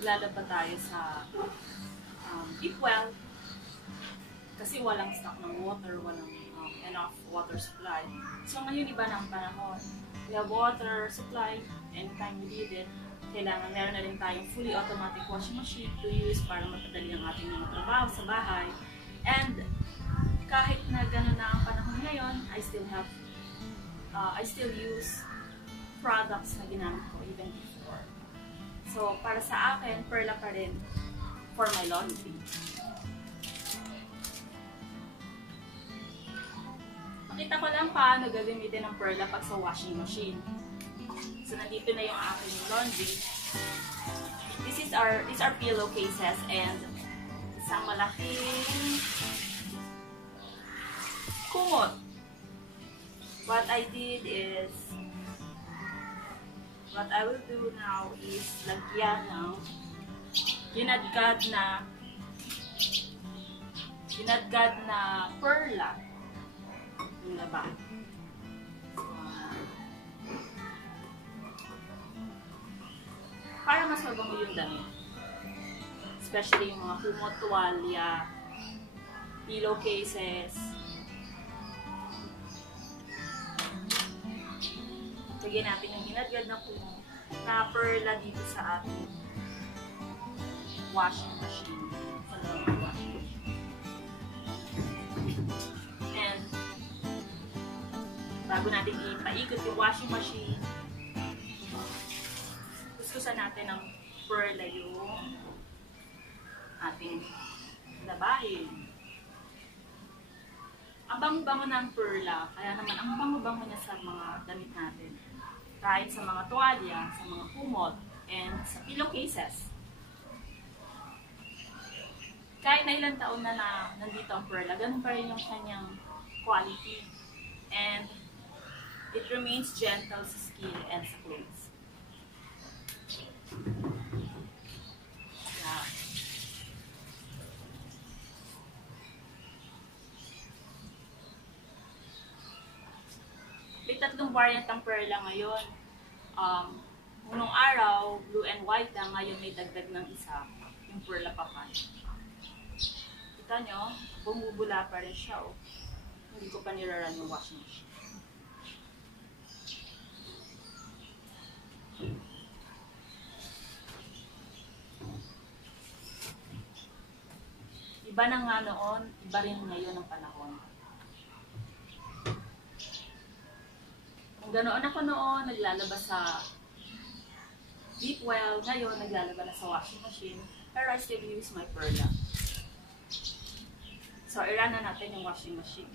naglalaba tayo sa deep well kasi walang stock ng water, walang enough water supply. So ngayon iba na ang panahon. We have water supply anytime we need it. Kailangan meron na rin tayong fully automatic washing machine to use para mapadali ang ating mga trabaho sa bahay. And kahit na gano'n na ang panahon ngayon, I still use products na ginamit ko even before. So para sa akin, Perla pa rin for my laundry. Nakita ko lang paano gagamitin ng Perla pag sa washing machine. So nandito na yung aking laundry. These are pillowcases and isang malaking kumot. What I will do now is lagyan ng ginadgad na Perla yung laban. Para mas mabango yung damit. Especially yung mga kumot, tuwalya, pillowcases. Lagyan natin yung ginadgad na kumot na Perla dito sa ating washing machine. Sa loob ng washing machine. And bago natin ipaikot yung washing machine, kuskusan natin ng Perla yung ating labahin. Ang bango-bango ng Perla, kaya naman ang bango-bango niya sa mga damit natin. Kahit sa mga tuwalya, sa mga kumot, and sa pillowcases. Kahit na ilang taon na nandito ang Perla, ganun pa rin yung kanyang quality. And it remains gentle sa skin and sa clothes. Yeah. May tatlong variant ang Perla ngayon. Unong araw, blue and white lang. Ngayon may dagdag ng isa, yung Perla papan. Kita nyo, bumubula pa rin siya. Oh. Hindi ko pa niraran yung washing machine. Iba na nga noon, iba rin ngayon ang panahon. Kung ganoon ako noon, naglalaba sa deep well, ngayon naglalaba na sa washing machine, pero I still use my Perla. So, i-run na natin yung washing machine.